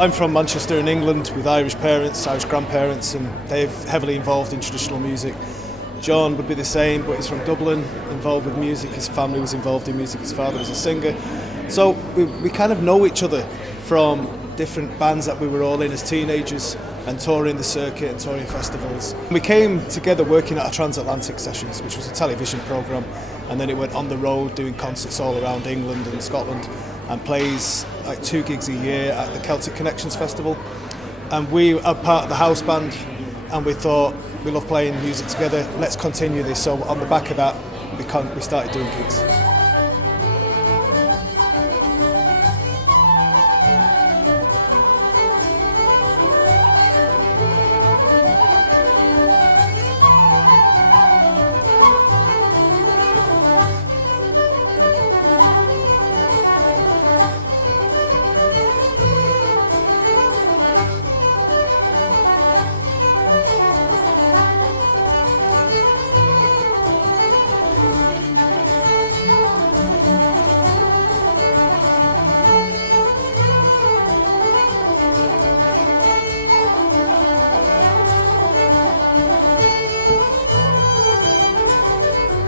I'm from Manchester in England with Irish parents, Irish grandparents, and they're heavily involved in traditional music. John would be the same, but he's from Dublin, involved with music. His family was involved in music. His father was a singer. So we kind of know each other from different bands that we were all in as teenagers and touring the circuit and touring festivals. We came together working at a Transatlantic Sessions, which was a television programme, and then it went on the road doing concerts all around England and Scotland, and plays like 2 gigs a year at the Celtic Connections Festival. And we are part of the house band, and we thought, we love playing music together, let's continue this. So on the back of that, we started doing gigs.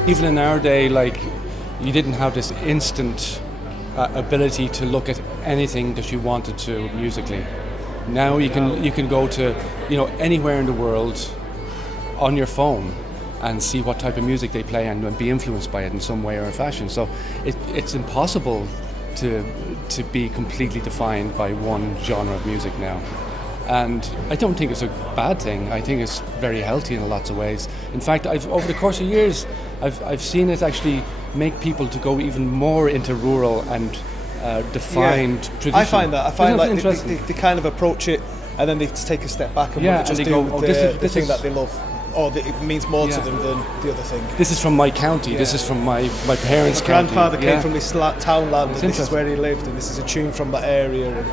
Even in our day, like, you didn't have this instant ability to look at anything that you wanted to musically. Now you can go to, you know, anywhere in the world on your phone and see what type of music they play and be influenced by it in some way or fashion. So it's impossible to be completely defined by one genre of music now. And I don't think it's a bad thing. I think it's very healthy in lots of ways. In fact, over the course of years, I've seen it actually make people to go even more into rural and defined tradition. I find like they kind of approach it, and then they take a step back and want to just do the thing that they love, or that it means more to them than the other thing. This is from my county. This is from my parents' My county. grandfather came from this townland, and this is where he lived, and this is a tune from that area.